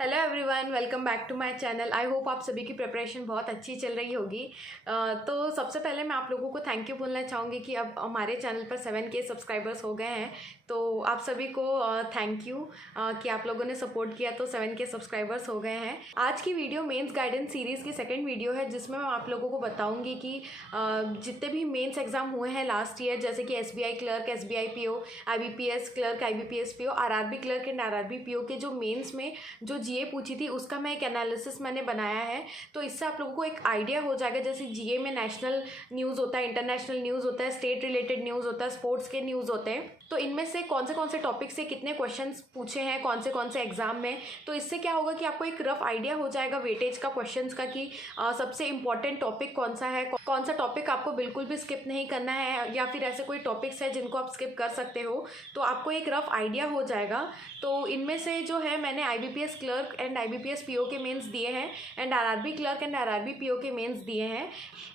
Hello everyone, welcome back to my channel. I hope आप सभी की प्रिपरेशन बहुत अच्छी चल रही होगी। तो सबसे पहले मैं आप लोगों को थैंक यू बोलना चाहूँगी कि अब हमारे चैनल पर 7K सब्सक्राइबर्स हो गए हैं। तो आप सभी को थैंक यू कि आप लोगों ने सपोर्ट किया, तो 7K सब्सक्राइबर्स हो गए हैं। आज की वीडियो मेंस गाइडेंस सीरीज़ की सेकंड वीडियो है, जिसमें मैं आप लोगों को बताऊँगी कि जितने भी मेंस एग्ज़ाम हुए हैं लास्ट ईयर, जैसे कि SBI clerk, SBI PO, IBPS clerk, IBPS PO, RRB clerk and RRB PO के जो मेंस में जो जीए पूछी थी उसका मैं एक एनालिसिस मैंने बनाया है। तो इससे आप लोगों को एक आइडिया हो जाएगा। जैसे जीए में नेशनल न्यूज़ होता है, इंटरनेशनल न्यूज़ होता है, स्टेट रिलेटेड न्यूज़ होता है, स्पोर्ट्स के न्यूज़ होते हैं। तो इनमें से कौन से टॉपिक से कितने क्वेश्चंस पूछे हैं कौन से एग्जाम में। तो इससे क्या होगा कि आपको एक रफ आइडिया हो जाएगा वेटेज का क्वेश्चंस का कि सबसे इंपॉर्टेंट टॉपिक कौन सा है, कौन सा टॉपिक आपको बिल्कुल भी स्किप नहीं करना है, या फिर ऐसे कोई टॉपिक्स है जिनको आप स्किप कर सकते हो। तो आपको एक रफ आइडिया हो जाएगा। तो इनमें से जो है मैंने IBPS clerk and IBPS PO के मेंस दिए हैं and RRB clerk and RRB PO के मेंस दिए हैं।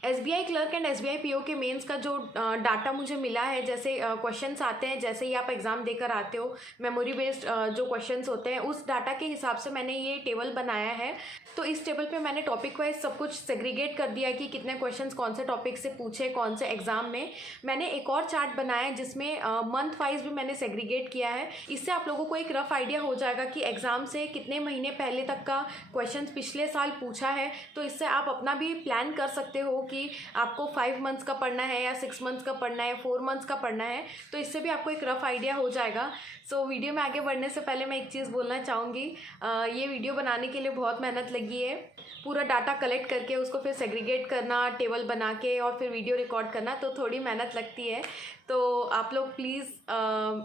SBI clerk and SBI PO के मेंस का जो डाटा मुझे मिला है, जैसे क्वेश्चंस आते हैं, जैसे ही आप एग्ज़ाम देकर आते हो, मेमोरी बेस्ड जो क्वेश्चंस होते हैं, उस डाटा के हिसाब से मैंने ये टेबल बनाया है। तो इस टेबल पे मैंने टॉपिक वाइज सब कुछ सेग्रीगेट कर दिया है कि कितने क्वेश्चंस कौन से टॉपिक से पूछे कौन से एग्जाम में। मैंने एक और चार्ट बनाया है जिसमें मंथ वाइज भी मैंने सेग्रीगेट किया है। इससे आप लोगों को एक रफ आइडिया हो जाएगा कि एग्जाम से कितने महीने पहले तक का क्वेश्चंस पिछले साल पूछा है। तो इससे आप अपना भी प्लान कर सकते हो कि आपको 5 मंथ्स का पढ़ना है या 6 मंथ्स का पढ़ना है, 4 मंथ्स का पढ़ना है। तो इससे भी आपको एक रफ आइडिया हो जाएगा। सो वीडियो में आगे बढ़ने से पहले मैं एक चीज़ बोलना चाहूँगी। ये वीडियो बनाने के लिए बहुत मेहनत लगी है। पूरा डाटा कलेक्ट करके उसको फिर सेग्रीगेट करना, टेबल बना के और फिर वीडियो रिकॉर्ड करना, तो थोड़ी मेहनत लगती है। तो आप लोग प्लीज़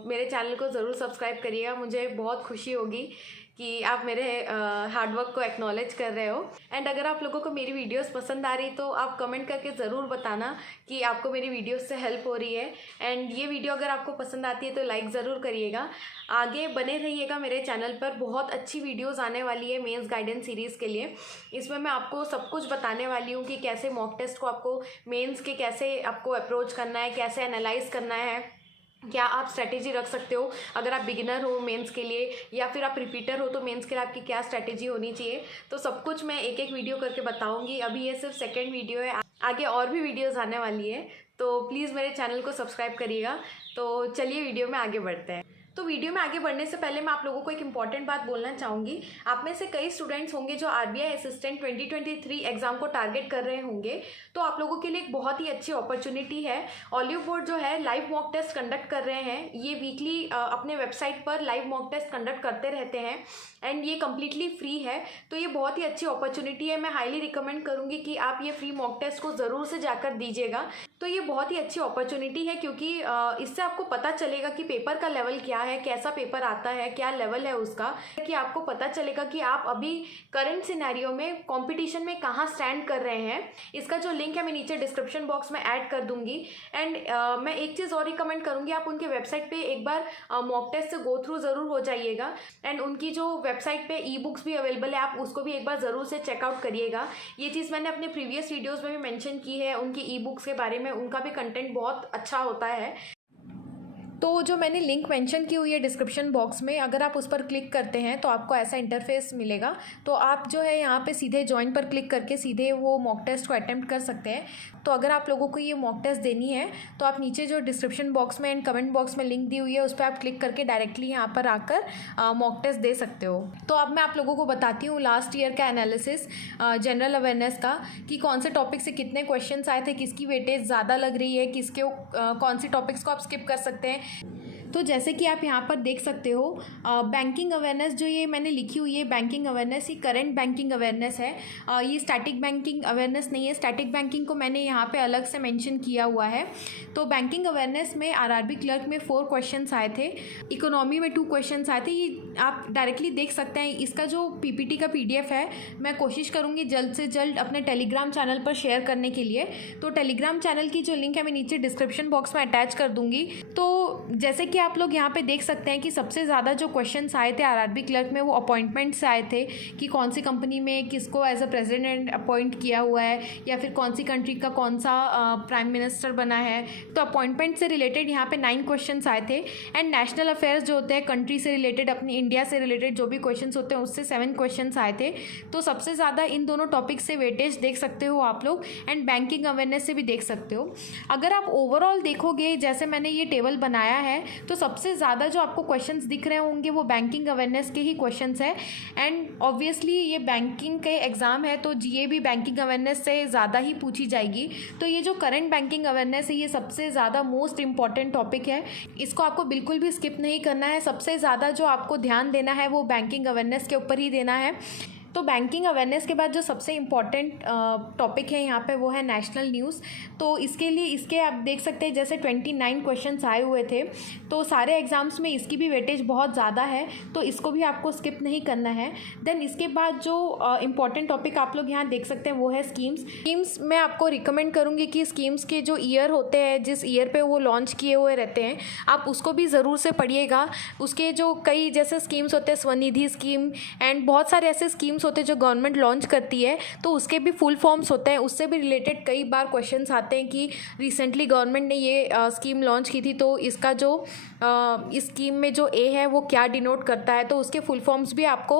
मेरे चैनल को ज़रूर सब्सक्राइब करिएगा। मुझे बहुत खुशी होगी कि आप मेरे हार्डवर्क को एक्नॉलेज कर रहे हो। एंड अगर आप लोगों को मेरी वीडियोस पसंद आ रही तो आप कमेंट करके ज़रूर बताना कि आपको मेरी वीडियोस से हेल्प हो रही है। एंड ये वीडियो अगर आपको पसंद आती है तो लाइक ज़रूर करिएगा। आगे बने रहिएगा मेरे चैनल पर, बहुत अच्छी वीडियोस आने वाली है मेंस गाइडेंस सीरीज़ के लिए। इसमें मैं आपको सब कुछ बताने वाली हूँ कि कैसे मॉक टेस्ट को आपको मेंस के कैसे आपको अप्रोच करना है, कैसे एनालाइज करना है, क्या आप स्ट्रैटेजी रख सकते हो अगर आप बिगिनर हो मेंस के लिए, या फिर आप रिपीटर हो तो मेंस के लिए आपकी क्या स्ट्रैटेजी होनी चाहिए। तो सब कुछ मैं एक एक वीडियो करके बताऊंगी। अभी ये सिर्फ सेकंड वीडियो है, आगे और भी वीडियोस आने वाली है। तो प्लीज़ मेरे चैनल को सब्सक्राइब करिएगा। तो चलिए वीडियो में आगे बढ़ते हैं। तो वीडियो में आगे बढ़ने से पहले मैं आप लोगों को एक इंपॉर्टेंट बात बोलना चाहूँगी। आप में से कई स्टूडेंट्स होंगे जो RBI असिस्टेंट 2023 एग्जाम को टारगेट कर रहे होंगे। तो आप लोगों के लिए एक बहुत ही अच्छी अपॉर्चुनिटी है। ऑलिव बोर्ड जो है लाइव मॉक टेस्ट कंडक्ट कर रहे हैं। ये वीकली अपने वेबसाइट पर लाइव मॉक टेस्ट कंडक्ट करते रहते हैं एंड ये कम्प्लीटली फ्री है। तो ये बहुत ही अच्छी अपॉर्चुनिटी है। मैं हाईली रिकमेंड करूँगी कि आप ये फ्री मॉक टेस्ट को ज़रूर से जाकर दीजिएगा। तो ये बहुत ही अच्छी अपॉर्चुनिटी है, क्योंकि इससे आपको पता चलेगा कि पेपर का लेवल क्या है, कैसा पेपर आता है, क्या लेवल है उसका, कि आपको पता चलेगा कि आप अभी करंट सिनेरियो में कंपटीशन में कहाँ स्टैंड कर रहे हैं। इसका जो लिंक है मैं नीचे डिस्क्रिप्शन बॉक्स में ऐड कर दूंगी। एंड मैं एक चीज़ और रिकमेंड करूँगी, आप उनके वेबसाइट पे एक बार मॉक टेस्ट से गो थ्रू ज़रूर हो जाइएगा। एंड उनकी जो वेबसाइट पे ई बुक्स भी अवेलेबल है, आप उसको भी एक बार ज़रूर से चेकआउट करिएगा। ये चीज़ मैंने अपने प्रीवियस वीडियोज़ में भी मैंशन की है उनकी ई बुक्स के बारे में। उनका भी कंटेंट बहुत अच्छा होता है। तो जो मैंने लिंक मेंशन की हुई है डिस्क्रिप्शन बॉक्स में, अगर आप उस पर क्लिक करते हैं तो आपको ऐसा इंटरफेस मिलेगा। तो आप जो है यहाँ पे सीधे ज्वाइन पर क्लिक करके सीधे वो मॉक टेस्ट को अटेम्प्ट कर सकते हैं। तो अगर आप लोगों को ये मॉक टेस्ट देनी है तो आप नीचे जो डिस्क्रिप्शन बॉक्स में एंड कमेंट बॉक्स में लिंक दी हुई है उस पर आप क्लिक करके डायरेक्टली यहाँ पर आकर मॉक टेस्ट दे सकते हो। तो अब मैं आप लोगों को बताती हूँ लास्ट ईयर का एनालिसिस जनरल अवेयरनेस का, कि कौन से टॉपिक से कितने क्वेश्चंस आए थे, किसकी वेटेज ज़्यादा लग रही है, किसके कौन सी टॉपिक्स को आप स्किप कर सकते हैं। तो जैसे कि आप यहाँ पर देख सकते हो, बैंकिंग अवेयरनेस जो ये मैंने लिखी हुई है, बैंकिंग अवेयरनेस, ये करंट बैंकिंग अवेयरनेस है। ये स्टैटिक बैंकिंग अवेयरनेस नहीं है। स्टैटिक बैंकिंग को मैंने यहाँ पे अलग से मेंशन किया हुआ है। तो बैंकिंग अवेयरनेस में RRB क्लर्क में 4 क्वेश्चंस आए थे, इकोनॉमी में 2 क्वेश्चंस आए थे। ये आप डायरेक्टली देख सकते हैं। इसका जो PPT का PDF है मैं कोशिश करूँगी जल्द से जल्द अपने टेलीग्राम चैनल पर शेयर करने के लिए। तो टेलीग्राम चैनल की जो लिंक है मैं नीचे डिस्क्रिप्शन बॉक्स में अटैच कर दूँगी। तो जैसे कि आप लोग यहाँ पे देख सकते हैं कि सबसे ज़्यादा जो क्वेश्चंस आए थे आरआरबी क्लर्क में वो अपॉइंटमेंट से आए थे कि कौन सी कंपनी में किसको एज अ प्रेसिडेंट अपॉइंट किया हुआ है या फिर कौन सी कंट्री का कौन सा प्राइम मिनिस्टर बना है। तो अपॉइंटमेंट से रिलेटेड यहाँ पे 9 क्वेश्चंस आए थे। एंड नेशनल अफेयर्स जो होते हैं कंट्री से रिलेटेड, अपनी इंडिया से रिलेटेड जो भी क्वेश्चंस होते हैं उससे 7 क्वेश्चंस आए थे। तो सबसे ज़्यादा इन दोनों टॉपिक से वेटेज देख सकते हो आप लोग, एंड बैंकिंग अवेयरनेस से भी देख सकते हो। अगर आप ओवरऑल देखोगे, जैसे मैंने ये टेबल बनाया है, तो सबसे ज़्यादा जो आपको क्वेश्चंस दिख रहे होंगे वो बैंकिंग अवेयरनेस के ही क्वेश्चंस है। एंड ऑब्वियसली ये बैंकिंग के एग्ज़ाम है तो जीए भी बैंकिंग अवेयरनेस से ज़्यादा ही पूछी जाएगी। तो ये जो करंट बैंकिंग अवेयरनेस है ये सबसे ज़्यादा मोस्ट इंपॉर्टेंट टॉपिक है, इसको आपको बिल्कुल भी स्किप नहीं करना है। सबसे ज़्यादा जो आपको ध्यान देना है वो बैंकिंग अवेयरनेस के ऊपर ही देना है। तो बैंकिंग अवेयरनेस के बाद जो सबसे इम्पॉर्टेंट टॉपिक है यहाँ पे वो है नेशनल न्यूज़। तो इसके आप देख सकते हैं जैसे 29 क्वेश्चंस आए हुए थे, तो सारे एग्ज़ाम्स में इसकी भी वेटेज बहुत ज़्यादा है, तो इसको भी आपको स्किप नहीं करना है। देन इसके बाद जो इम्पॉर्टेंट टॉपिक आप लोग यहाँ देख सकते हैं वो है स्कीम्स। मैं आपको रिकमेंड करूँगी कि स्कीम्स के जो ईयर होते हैं, जिस ईयर पर वो लॉन्च किए हुए रहते हैं, आप उसको भी ज़रूर से पढ़िएगा। उसके जो कई जैसे स्कीम्स होते हैं, स्वनिधि स्कीम एंड बहुत सारे ऐसे स्कीम्स होते हैं जो गवर्नमेंट लॉन्च करती है, तो उसके भी फुल फॉर्म्स होते हैं। उससे भी रिलेटेड कई बार क्वेश्चंस आते हैं कि रिसेंटली गवर्नमेंट ने ये स्कीम लॉन्च की थी, तो इसका जो इस स्कीम में जो ए है वो क्या डिनोट करता है, तो उसके फुल फॉर्म्स भी आपको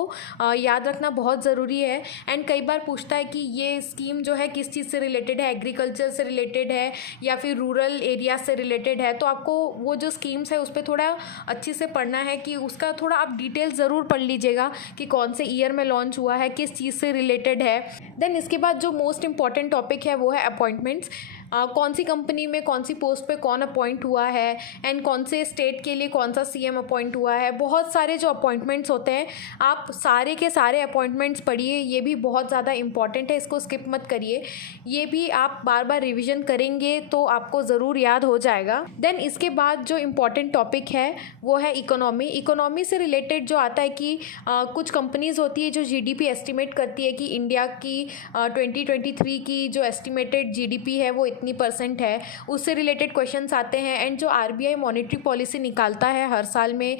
याद रखना बहुत ज़रूरी है। एंड कई बार पूछता है कि ये स्कीम जो है किस चीज़ से रिलेटेड है, एग्रीकल्चर से रिलेटेड है या फिर रूरल एरिया से रिलेटेड है। तो आपको वो जो स्कीम्स है उस पर थोड़ा अच्छे से पढ़ना है कि उसका थोड़ा आप डिटेल ज़रूर पढ़ लीजिएगा कि कौन से ईयर में लॉन्च हुआ है, किस चीज़ से रिलेटेड है। देन इसके बाद जो मोस्ट इंपॉर्टेंट टॉपिक है वो है अपॉइंटमेंट्स। कौन सी कंपनी में कौन सी पोस्ट पे कौन अपॉइंट हुआ है, एंड कौन से स्टेट के लिए कौन सा सीएम अपॉइंट हुआ है। बहुत सारे जो अपॉइंटमेंट्स होते हैं, आप सारे के सारे अपॉइंटमेंट्स पढ़िए, ये भी बहुत ज़्यादा इंपॉर्टेंट है, इसको स्किप मत करिए। ये भी आप बार बार रिविज़न करेंगे तो आपको ज़रूर याद हो जाएगा। देन इसके बाद जो इम्पॉर्टेंट टॉपिक है वो है इकोनॉमी से रिलेटेड जो आता है कि कुछ कंपनीज़ होती है जो जीडीपी एस्टिमेट करती है कि इंडिया की 2023 की जो एस्टिमेटेड जीडीपी है वो इतनी % है, उससे रिलेटेड क्वेश्चंस आते हैं। एंड जो आरबीआई मॉनेटरी पॉलिसी निकालता है हर साल में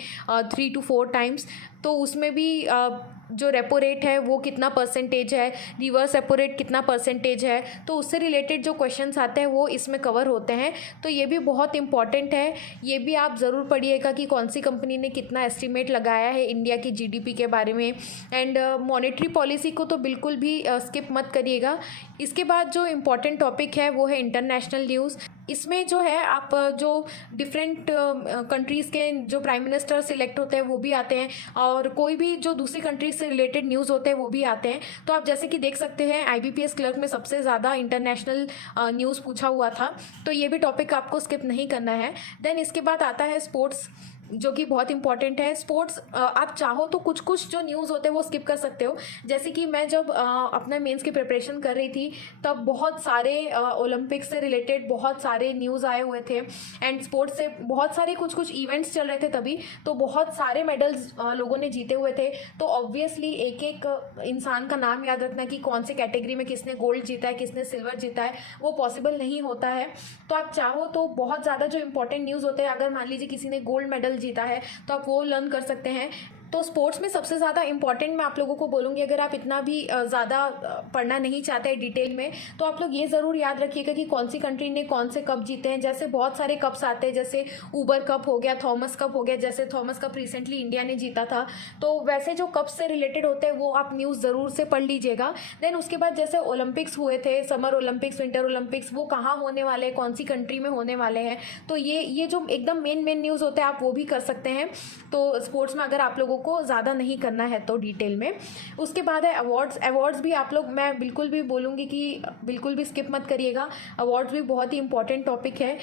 3 to 4 टाइम्स, तो उसमें भी जो रेपो रेट है वो कितना % है, रिवर्स रेपो रेट कितना % है, तो उससे रिलेटेड जो क्वेश्चंस आते हैं वो इसमें कवर होते हैं। तो ये भी बहुत इंपॉर्टेंट है, ये भी आप ज़रूर पढ़िएगा कि कौन सी कंपनी ने कितना एस्टिमेट लगाया है इंडिया की जीडीपी के बारे में। एंड मॉनेटरी पॉलिसी को तो बिल्कुल भी स्किप मत करिएगा। इसके बाद जो इम्पॉर्टेंट टॉपिक है वो है इंटरनेशनल न्यूज़। इसमें जो है आप जो डिफरेंट कंट्रीज़ के जो प्राइम मिनिस्टर सिलेक्ट होते हैं वो भी आते हैं, और कोई भी जो दूसरी कंट्रीज से रिलेटेड न्यूज़ होते हैं वो भी आते हैं। तो आप जैसे कि देख सकते हैं आईबीपीएस क्लर्क में सबसे ज़्यादा इंटरनेशनल न्यूज़ पूछा हुआ था, तो ये भी टॉपिक आपको स्किप नहीं करना है। देन इसके बाद आता है स्पोर्ट्स, जो कि बहुत इंपॉर्टेंट है। स्पोर्ट्स आप चाहो तो कुछ कुछ जो न्यूज़ होते हैं वो स्किप कर सकते हो। जैसे कि मैं जब अपना मेंस की प्रिपरेशन कर रही थी तब बहुत सारे ओलंपिक्स से रिलेटेड बहुत सारे न्यूज़ आए हुए थे, एंड स्पोर्ट्स से बहुत सारे कुछ कुछ इवेंट्स चल रहे थे तभी, तो बहुत सारे मेडल्स लोगों ने जीते हुए थे। तो ऑब्वियसली एक एक इंसान का नाम याद रखना कि कौन से कैटेगरी में किसने गोल्ड जीता है, किसने सिल्वर जीता है, वो पॉसिबल नहीं होता है। तो आप चाहो तो बहुत ज़्यादा जो इंपॉर्टेंट न्यूज़ होते हैं, अगर मान लीजिए किसी ने गोल्ड मेडल जीता है तो आप वो लर्न कर सकते हैं। तो स्पोर्ट्स में सबसे ज़्यादा इंपॉर्टेंट मैं आप लोगों को बोलूँगी, अगर आप इतना भी ज़्यादा पढ़ना नहीं चाहते हैं डिटेल में, तो आप लोग ये ज़रूर याद रखिएगा कि कौन सी कंट्री ने कौन से कप जीते हैं। जैसे बहुत सारे कप्स आते हैं, जैसे ऊबर कप हो गया, थॉमस कप हो गया, जैसे थॉमस कप रिसेंटली इंडिया ने जीता था। तो वैसे जो कप से रिलेटेड होते हैं वो आप न्यूज़ ज़रूर से पढ़ लीजिएगा। देन उसके बाद जैसे ओलंपिक्स हुए थे, समर ओलंपिक्स, विंटर ओलंपिक्स, वो कहाँ होने वाले हैं, कौन सी कंट्री में होने वाले हैं, तो ये जो एकदम मेन न्यूज़ होते हैं आप वो भी कर सकते हैं। तो स्पोर्ट्स में अगर आप लोगों को ज़्यादा नहीं करना है तो डिटेल में। उसके बाद है अवार्ड्स भी आप लोग, मैं बिल्कुल भी बोलूँगी कि बिल्कुल भी स्किप मत करिएगा। अवार्ड्स भी बहुत ही इंपॉर्टेंट टॉपिक है,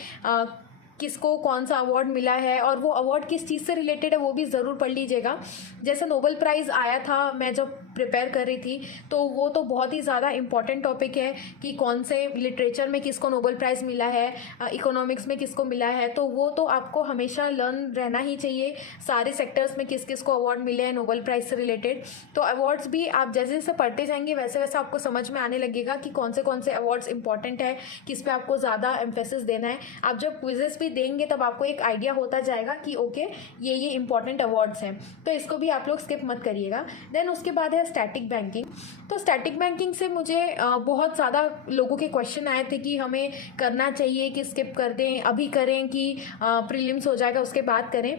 किसको कौन सा अवार्ड मिला है और वो अवार्ड किस चीज़ से रिलेटेड है वो भी ज़रूर पढ़ लीजिएगा। जैसे नोबेल प्राइज़ आया था, मैं जब प्रिपेयर कर रही थी, तो वो तो बहुत ही ज़्यादा इंपॉर्टेंट टॉपिक है कि कौन से लिटरेचर में किसको नोबेल प्राइज़ मिला है, इकोनॉमिक्स में किसको मिला है, तो वो तो आपको हमेशा लर्न रहना ही चाहिए, सारे सेक्टर्स में किस किस को अवार्ड मिले हैं नोबेल प्राइज़ से रिलेटेड। तो अवार्ड्स भी आप जैसे जैसे पढ़ते जाएंगे वैसे वैसे आपको समझ में आने लगेगा कि कौन से अवार्ड्स इंपॉर्टेंट है, किस पे आपको ज़्यादा एम्फेसिस देना है। आप जब क्विजेस भी भी देंगे तब आपको एक आइडिया होता जाएगा कि ओके ये इंपॉर्टेंट अवार्ड्स हैं, तो इसको भी आप लोग स्किप मत करिएगा। देन उसके बाद है स्टैटिक बैंकिंग। तो स्टैटिक बैंकिंग से मुझे बहुत ज़्यादा लोगों के क्वेश्चन आए थे कि हमें करना चाहिए कि स्किप कर दें, अभी करें कि प्रीलिम्स हो जाएगा उसके बाद करें।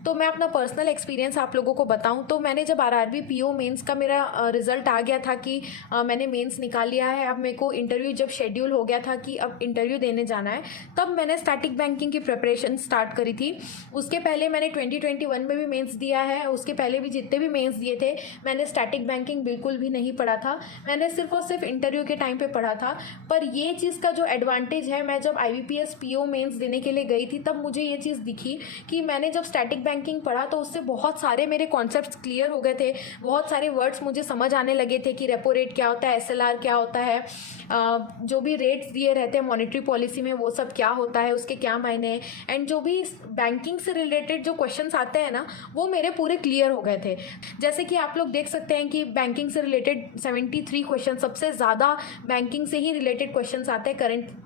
तो मैं अपना पर्सनल एक्सपीरियंस आप लोगों को बताऊं तो मैंने जब आरआरबी पीओ मेंस का मेरा रिज़ल्ट आ गया था कि मैंने मेंस निकाल लिया है, अब मेरे को इंटरव्यू जब शेड्यूल हो गया था कि अब इंटरव्यू देने जाना है, तब मैंने स्टैटिक बैंकिंग की प्रिपरेशन स्टार्ट करी थी। उसके पहले मैंने 2021 में भी मेंस दिया है, उसके पहले भी जितने भी मेंस दिए थे मैंने स्टैटिक बैंकिंग बिल्कुल भी नहीं पढ़ा था, मैंने सिर्फ और सिर्फ इंटरव्यू के टाइम पर पढ़ा था। पर ये चीज़ का जो एडवांटेज है, मैं जब IBPS पीओ मेंस देने के लिए गई थी तब मुझे ये चीज़ दिखी कि मैंने जब स्टैटिक बैंकिंग पढ़ा तो उससे बहुत सारे मेरे कॉन्सेप्ट्स क्लियर हो गए थे, बहुत सारे वर्ड्स मुझे समझ आने लगे थे कि रेपो रेट क्या होता है, SLR क्या होता है, जो भी रेट्स दिए रहते हैं मॉनेटरी पॉलिसी में वो सब क्या होता है, उसके क्या मायने हैं, एंड जो भी बैंकिंग से रिलेटेड जो क्वेश्चंस आते हैं ना वो मेरे पूरे क्लियर हो गए थे। जैसे कि आप लोग देख सकते हैं कि बैंकिंग से रिलेटेड 73 क्वेश्चन, सबसे ज़्यादा बैंकिंग से ही रिलेटेड क्वेश्चंस आते हैं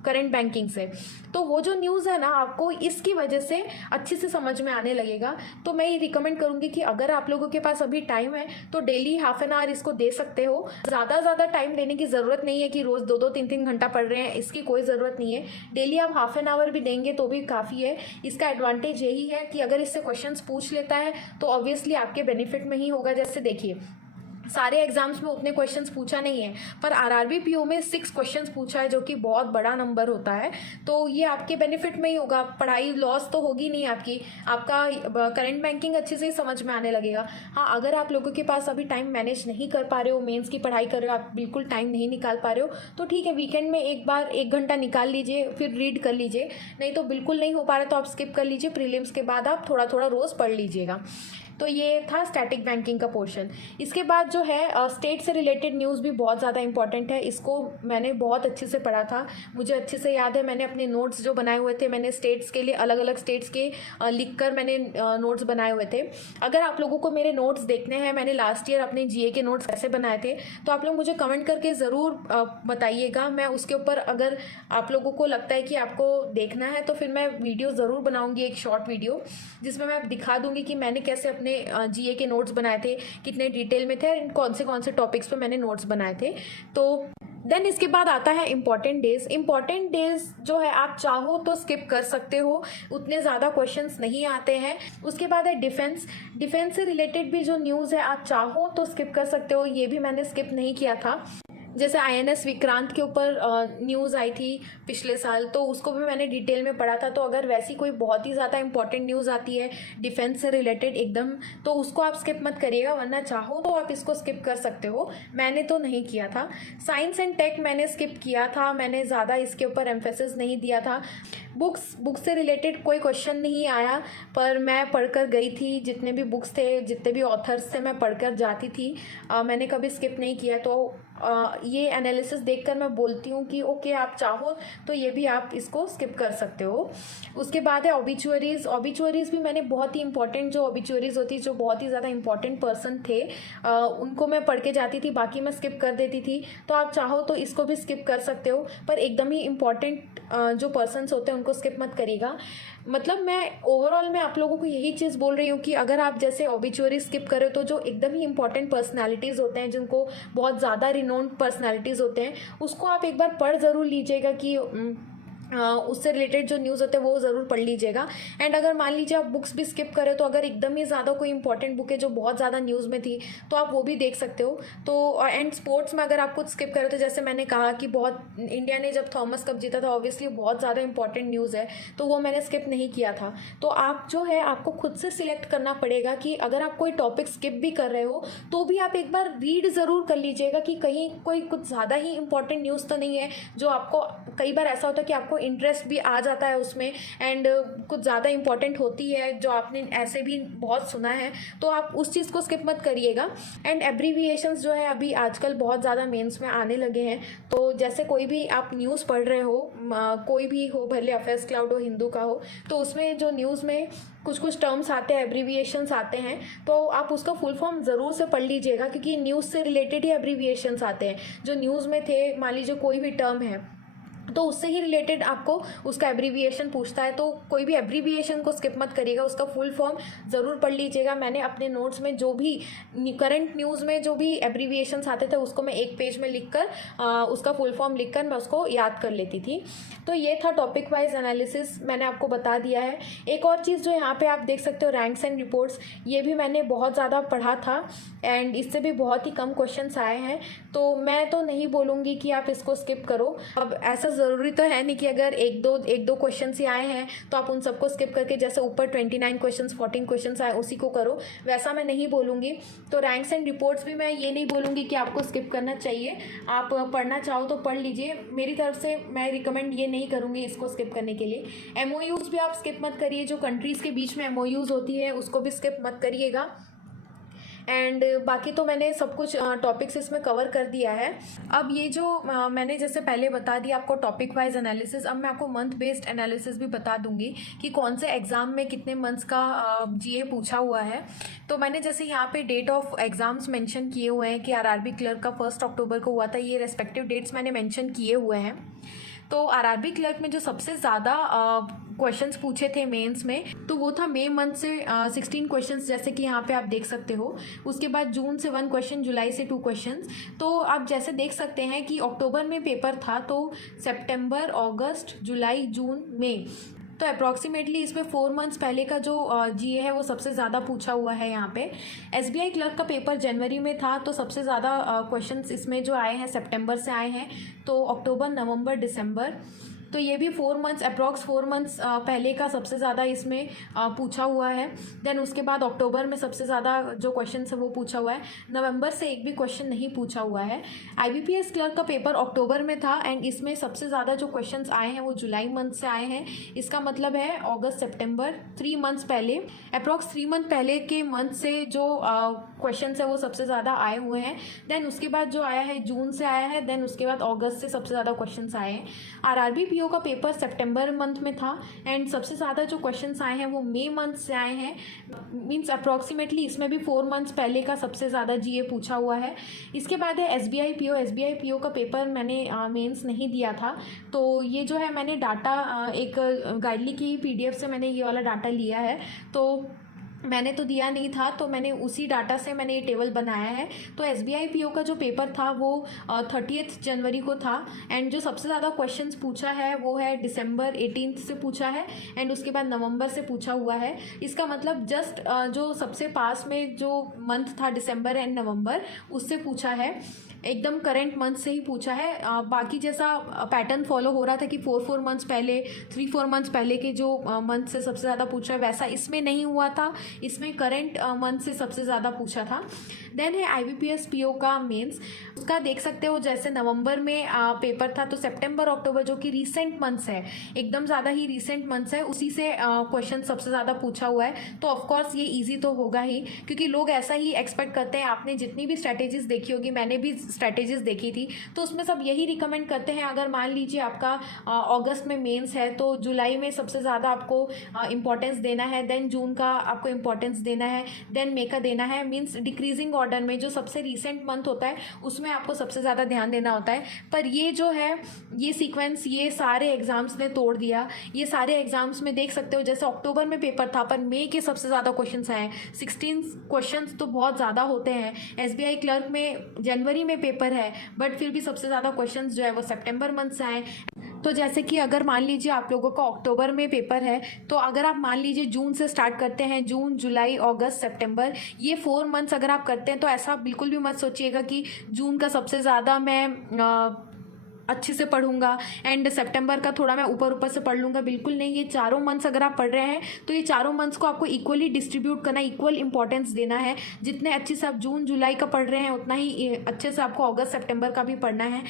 करंट बैंकिंग से। तो वो जो न्यूज़ है ना आपको इसकी वजह से अच्छे से समझ में आने लगेगा। तो मैं ये रिकमेंड करूँगी कि अगर आप लोगों के पास अभी टाइम है तो डेली हाफ एन आवर इसको दे सकते हो। ज़्यादा टाइम देने की ज़रूरत नहीं है कि रोज़ 2-3 घंटा पढ़ रहे हैं, इसकी कोई ज़रूरत नहीं है। डेली आप हाफ एन आवर भी देंगे तो भी काफ़ी है। इसका एडवांटेज यही है कि अगर इससे क्वेश्चंस पूछ लेता है तो ऑब्वियसली आपके बेनिफिट में ही होगा। जैसे देखिए सारे एग्जाम्स में उतने क्वेश्चंस पूछा नहीं है, पर आरआरबी पीओ में 6 क्वेश्चंस पूछा है, जो कि बहुत बड़ा नंबर होता है। तो ये आपके बेनिफिट में ही होगा, पढ़ाई लॉस तो होगी नहीं आपकी, आपका करंट बैंकिंग अच्छे से ही समझ में आने लगेगा। हाँ, अगर आप लोगों के पास अभी टाइम मैनेज नहीं कर पा रहे हो, मेंस की पढ़ाई कर रहे हो, आप बिल्कुल टाइम नहीं निकाल पा रहे हो, तो ठीक है वीकेंड में एक बार 1 घंटा निकाल लीजिए, फिर रीड कर लीजिए। नहीं तो बिल्कुल नहीं हो पा रहा तो आप स्किप कर लीजिए, प्रीलिम्स के बाद आप थोड़ा रोज़ पढ़ लीजिएगा। तो ये था स्टैटिक बैंकिंग का पोर्शन। इसके बाद जो है स्टेट से रिलेटेड न्यूज़ भी बहुत ज़्यादा इंपॉर्टेंट है, इसको मैंने बहुत अच्छे से पढ़ा था, मुझे अच्छे से याद है। मैंने अपने नोट्स जो बनाए हुए थे, मैंने स्टेट्स के लिए अलग अलग स्टेट्स के लिख कर मैंने नोट्स बनाए हुए थे। अगर आप लोगों को मेरे नोट्स देखने हैं, मैंने लास्ट ईयर अपने GA के नोट्स कैसे बनाए थे, तो आप लोग मुझे कमेंट करके ज़रूर बताइएगा। मैं उसके ऊपर अगर आप लोगों को लगता है कि आपको देखना है तो फिर मैं वीडियो ज़रूर बनाऊँगी, एक शॉर्ट वीडियो, जिसमें मैं दिखा दूँगी कि मैंने कैसे अपने GA के नोट्स बनाए थे, कितने डिटेल में थे और कौन से टॉपिक्स पे मैंने नोट्स बनाए थे। तो देन इसके बाद आता है इम्पॉर्टेंट डेज। इम्पॉर्टेंट डेज जो है आप चाहो तो स्किप कर सकते हो, उतने ज़्यादा क्वेश्चंस नहीं आते हैं। उसके बाद है डिफेंस से रिलेटेड भी जो न्यूज़ है आप चाहो तो स्किप कर सकते हो, ये भी मैंने स्किप नहीं किया था। जैसे INS विक्रांत के ऊपर न्यूज़ आई थी पिछले साल, तो उसको भी मैंने डिटेल में पढ़ा था। तो अगर वैसी कोई बहुत ही ज़्यादा इंपॉर्टेंट न्यूज़ आती है डिफेंस से रिलेटेड एकदम, तो उसको आप स्किप मत करिएगा, वरना चाहो तो आप इसको स्किप कर सकते हो। मैंने तो नहीं किया था। साइंस एंड टेक मैंने स्किप किया था, मैंने ज़्यादा इसके ऊपर एम्फेसिस नहीं दिया था। बुक्स से रिलेटेड कोई क्वेश्चन नहीं आया, पर मैं पढ़कर गई थी, जितने भी बुक्स थे, जितने भी ऑथर्स थे, मैं पढ़कर जाती थी। मैंने कभी स्किप नहीं किया। तो ये एनालिसिस देखकर मैं बोलती हूँ कि ओके आप चाहो तो ये भी आप इसको स्किप कर सकते हो। उसके बाद है ऑबिचुअरीज़ भी मैंने बहुत ही इंपॉर्टेंट जो ऑबिचुअरीज़ होती, जो बहुत ही ज़्यादा इंपॉर्टेंट पर्सन थे, उनको मैं पढ़ के जाती थी, बाकी मैं स्किप कर देती थी। तो आप चाहो तो इसको भी स्किप कर सकते हो, पर एकदम ही इंपॉर्टेंट जो पर्सन्स होते हैं उनको स्किप मत करिएगा। मतलब मैं ओवरऑल में आप लोगों को यही चीज़ बोल रही हूँ कि अगर आप जैसे ऑबिचुअरी स्किप करें तो जो एकदम ही इंपॉर्टेंट पर्सनालिटीज़ होते हैं, जिनको बहुत ज़्यादा रिनोन्ड पर्सनालिटीज़ होते हैं, उसको आप एक बार पढ़ ज़रूर लीजिएगा कि उससे रिलेटेड जो न्यूज़ होते हैं वो ज़रूर पढ़ लीजिएगा। एंड अगर मान लीजिए आप बुक्स भी स्किप करें तो अगर एकदम ही ज़्यादा कोई इंपॉर्टेंट बुक है जो बहुत ज़्यादा न्यूज़ में थी तो आप वो भी देख सकते हो। तो एंड स्पोर्ट्स में अगर आप कुछ स्किप करें तो जैसे मैंने कहा कि बहुत इंडिया ने जब थॉमस कप जीता था, ऑब्वियसली बहुत ज़्यादा इंपॉर्टेंट न्यूज़ है, तो वो मैंने स्किप नहीं किया था। तो आप जो है आपको खुद से सिलेक्ट करना पड़ेगा कि अगर आप कोई टॉपिक स्किप भी कर रहे हो तो भी आप एक बार रीड ज़रूर कर लीजिएगा कि कहीं कोई कुछ ज़्यादा ही इंपॉर्टेंट न्यूज़ तो नहीं है जो आपको, कई बार ऐसा होता है कि आपको इंटरेस्ट भी आ जाता है उसमें एंड कुछ ज़्यादा इंपॉर्टेंट होती है जो आपने ऐसे भी बहुत सुना है, तो आप उस चीज़ को स्किप मत करिएगा। एंड एब्रीविएशंस जो है अभी आजकल बहुत ज़्यादा मेंस में आने लगे हैं, तो जैसे कोई भी आप न्यूज़ पढ़ रहे हो, कोई भी हो, भले अफेयर्स क्लाउड हो, हिंदू का हो, तो उसमें जो न्यूज़ में कुछ टर्म्स आते हैं, एब्रीविएशंस आते हैं, तो आप उसका फुल फॉर्म ज़रूर से पढ़ लीजिएगा, क्योंकि न्यूज़ से रिलेटेड ही एब्रीविएशंस आते हैं। जो न्यूज़ में थे, मान लीजिए कोई भी टर्म है तो उससे ही रिलेटेड आपको उसका एब्रीविएशन पूछता है, तो कोई भी एब्रीविएशन को स्किप मत करिएगा, उसका फुल फॉर्म ज़रूर पढ़ लीजिएगा। मैंने अपने नोट्स में जो भी करंट न्यूज़ में जो भी एब्रीविएशंस आते थे उसको मैं एक पेज में लिखकर उसका फुल फॉर्म लिखकर मैं उसको याद कर लेती थी। तो ये था टॉपिक वाइज एनालिसिस, मैंने आपको बता दिया है। एक और चीज़ जो यहाँ पे आप देख सकते हो, रैंक्स एंड रिपोर्ट्स, ये भी मैंने बहुत ज़्यादा पढ़ा था एंड इससे भी बहुत ही कम क्वेश्चंस आए हैं, तो मैं तो नहीं बोलूँगी कि आप इसको स्किप करो। अब ऐसा ज़रूरी तो है नहीं कि अगर एक दो क्वेश्चन ही आए हैं तो आप उन सबको स्किप करके जैसे ऊपर 29 क्वेश्चंस 14 क्वेश्चंस आए उसी को करो, वैसा मैं नहीं बोलूँगी। तो रैंक्स एंड रिपोर्ट्स भी मैं ये नहीं बोलूँगी कि आपको स्किप करना चाहिए, आप पढ़ना चाहो तो पढ़ लीजिए। मेरी तरफ से मैं रिकमेंड ये नहीं करूँगी इसको स्किप करने के लिए। एमओयूज़ भी आप स्किप मत करिए, जो कंट्रीज़ के बीच में एमओयूज़ होती है उसको भी स्किप मत करिएगा। एंड बाकी तो मैंने सब कुछ टॉपिक्स इसमें कवर कर दिया है। अब ये जो मैंने जैसे पहले बता दिया आपको टॉपिक वाइज एनालिसिस, अब मैं आपको मंथ बेस्ड एनालिसिस भी बता दूंगी कि कौन से एग्ज़ाम में कितने मंथ्स का जीए पूछा हुआ है। तो मैंने जैसे यहाँ पे डेट ऑफ एग्ज़ाम्स मेंशन किए हुए हैं कि आरआरबी क्लर्क का 1 अक्टूबर को हुआ था, ये रेस्पेक्टिव डेट्स मैंने मेंशन किए हुए हैं। तो आरआरबी क्लर्क में जो सबसे ज़्यादा क्वेश्चंस पूछे थे मेंस में, तो वो था मई मंथ से 16 क्वेश्चंस, जैसे कि यहाँ पे आप देख सकते हो। उसके बाद जून से 1 क्वेश्चन, जुलाई से 2 क्वेश्चंस। तो आप जैसे देख सकते हैं कि अक्टूबर में पेपर था, तो सितंबर, अगस्त, जुलाई, जून, मई, तो अप्रॉक्सीमेटली इसमें 4 मंथ्स पहले का जो जीए है वो सबसे ज़्यादा पूछा हुआ है यहाँ पे। एसबीआई क्लर्क का पेपर जनवरी में था, तो सबसे ज़्यादा क्वेश्चंस इसमें जो आए हैं सितंबर से आए हैं, तो अक्टूबर, नवंबर, दिसंबर, तो ये भी 4 मंथ्स अप्रॉक्स 4 मंथ्स पहले का सबसे ज़्यादा इसमें पूछा हुआ है। देन उसके बाद अक्टूबर में सबसे ज़्यादा जो क्वेश्चन है वो पूछा हुआ है। नवंबर से एक भी क्वेश्चन नहीं पूछा हुआ है। आईबीपीएस क्लर्क का पेपर अक्टूबर में था एंड इसमें सबसे ज़्यादा जो क्वेश्चंस आए हैं वो जुलाई मंथ से आए हैं। इसका मतलब है अगस्त, सितंबर, 3 मंथ्स पहले, अप्रॉक्स 3 मंथ पहले के मंथ से जो क्वेश्चन है वो सबसे ज़्यादा आए हुए हैं। देन उसके बाद जो आया है जून से आया है, देन उसके बाद अगस्त से सबसे ज़्यादा क्वेश्चन आए हैं। आरआरबी पीओ का पेपर सितंबर मंथ में था एंड सबसे ज़्यादा जो क्वेश्चंस आए हैं वो मई मंथ से आए हैं। मींस अप्रॉक्सीमेटली इसमें भी 4 मंथ्स पहले का सबसे ज़्यादा जीए पूछा हुआ है। इसके बाद है एसबीआई पीओ का पेपर मैंने मेंस नहीं दिया था, तो ये जो है मैंने डाटा एक गाइडली की पीडीएफ से मैंने ये वाला डाटा लिया है। तो मैंने तो दिया नहीं था, तो मैंने उसी डाटा से मैंने ये टेबल बनाया है। तो एसबीआई पीओ का जो पेपर था वो 30 जनवरी को था एंड जो सबसे ज़्यादा क्वेश्चंस पूछा है वो है दिसंबर 18 से पूछा है एंड उसके बाद नवंबर से पूछा हुआ है। इसका मतलब जस्ट जो सबसे पास में जो मंथ था दिसंबर एंड नवंबर, उससे पूछा है, एकदम करंट मंथ से ही पूछा है। बाकी जैसा पैटर्न फॉलो हो रहा था कि 4 मंथ्स पहले, 3-4 मंथ्स पहले के जो मंथ से सबसे ज़्यादा पूछा है, वैसा इसमें नहीं हुआ था। इसमें करंट मंथ से सबसे ज़्यादा पूछा था। देन है आईबीपीएस पीओ का मेंस, उसका देख सकते हो जैसे नवंबर में पेपर था, तो सितंबर, अक्टूबर जो कि रीसेंट मंथ्स है, एकदम ज़्यादा ही रीसेंट मंथ्स है, उसी से क्वेश्चन सबसे ज़्यादा पूछा हुआ है। तो ऑफकोर्स ये ईजी तो होगा ही, क्योंकि लोग ऐसा ही एक्सपेक्ट करते हैं। आपने जितनी भी स्ट्रैटेजीज देखी होगी, मैंने भी स्ट्रैटेजीज देखी थी, तो उसमें सब यही रिकमेंड करते हैं, अगर मान लीजिए आपका अगस्त में मेंस है तो जुलाई में सबसे ज़्यादा आपको इंपॉर्टेंस देना है, देन जून का आपको इंपॉर्टेंस देना है, देन मई का देना है। मीन्स डिक्रीजिंग ऑर्डर में जो सबसे रीसेंट मंथ होता है उसमें आपको सबसे ज़्यादा ध्यान देना होता है। पर ये जो है ये सीक्वेंस ये सारे एग्जाम्स ने तोड़ दिया। ये सारे एग्जाम्स में देख सकते हो जैसे अक्टूबर में पेपर था पर मई के सबसे ज़्यादा क्वेश्चंस आए, 16 क्वेश्चंस तो बहुत ज़्यादा होते हैं। एसबीआई क्लर्क में जनवरी में पेपर है बट फिर भी सबसे ज़्यादा क्वेश्चंस जो है वो सितंबर मंथ से आए। तो जैसे कि अगर मान लीजिए आप लोगों का अक्टूबर में पेपर है, तो अगर आप मान लीजिए जून से स्टार्ट करते हैं, जून, जुलाई, अगस्त, सितंबर, ये 4 मंथ्स अगर आप करते हैं, तो ऐसा बिल्कुल भी मत सोचिएगा कि जून का सबसे ज़्यादा मैं अच्छे से पढ़ूंगा एंड सितंबर का थोड़ा मैं ऊपर से पढ़ लूँगा, बिल्कुल नहीं। ये चारों मंथ्स अगर आप पढ़ रहे हैं तो ये चारों मंथ्स को आपको इक्वली डिस्ट्रीब्यूट करना, इक्वल इंपॉर्टेंस देना है। जितने अच्छे से आप जून, जुलाई का पढ़ रहे हैं उतना ही अच्छे से आपको अगस्त, सितंबर का भी पढ़ना है।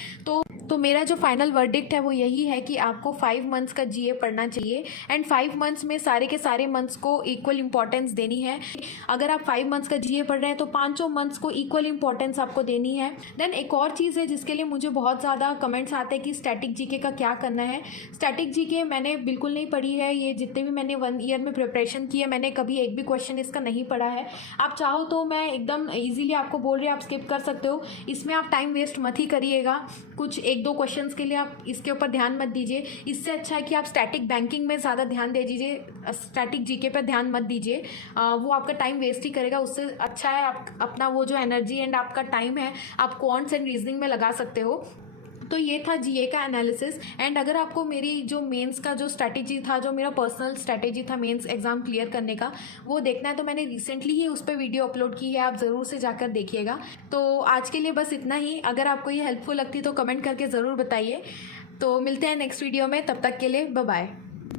तो मेरा जो फाइनल वर्डिक्ट है वो यही है कि आपको 5 मंथ्स का जीए पढ़ना चाहिए एंड 5 मंथ्स में सारे के सारे मंथ्स को इक्वल इंपॉर्टेंस देनी है। अगर आप 5 मंथ्स का जीए पढ़ रहे हैं तो 5 मंथ्स को इक्वल इंपॉर्टेंस आपको देनी है। देन एक और चीज़ है जिसके लिए मुझे बहुत ज़्यादा कमेंट्स आते हैं कि स्टैटिक जीके का क्या करना है। स्टैटिक जीके मैंने बिल्कुल नहीं पढ़ी है। ये जितने भी मैंने 1 ईयर में प्रिपरेशन की है, मैंने कभी एक भी क्वेश्चन इसका नहीं पढ़ा है। आप चाहो तो मैं एकदम ईजिली आपको बोल रही हूँ, आप स्किप कर सकते हो। इसमें आप टाइम वेस्ट मत ही करिएगा। कुछ एक दो क्वेश्चंस के लिए आप इसके ऊपर ध्यान मत दीजिए। इससे अच्छा है कि आप स्टैटिक बैंकिंग में ज़्यादा ध्यान दे दीजिए, स्टैटिक जीके पर ध्यान मत दीजिए, वो आपका टाइम वेस्ट ही करेगा। उससे अच्छा है आप अपना वो जो एनर्जी एंड आपका टाइम है आप क्वांट्स एंड रीजनिंग में लगा सकते हो। तो ये था जीए का एनालिसिस। एंड अगर आपको मेरी जो मेंस का जो स्ट्रैटेजी था, जो मेरा पर्सनल स्ट्रैटेजी था मेंस एग्ज़ाम क्लियर करने का, वो देखना है तो मैंने रिसेंटली ही उस पर वीडियो अपलोड की है, आप ज़रूर से जाकर देखिएगा। तो आज के लिए बस इतना ही। अगर आपको ये हेल्पफुल लगती तो कमेंट करके ज़रूर बताइए। तो मिलते हैं नेक्स्ट वीडियो में, तब तक के लिए बाय बाय।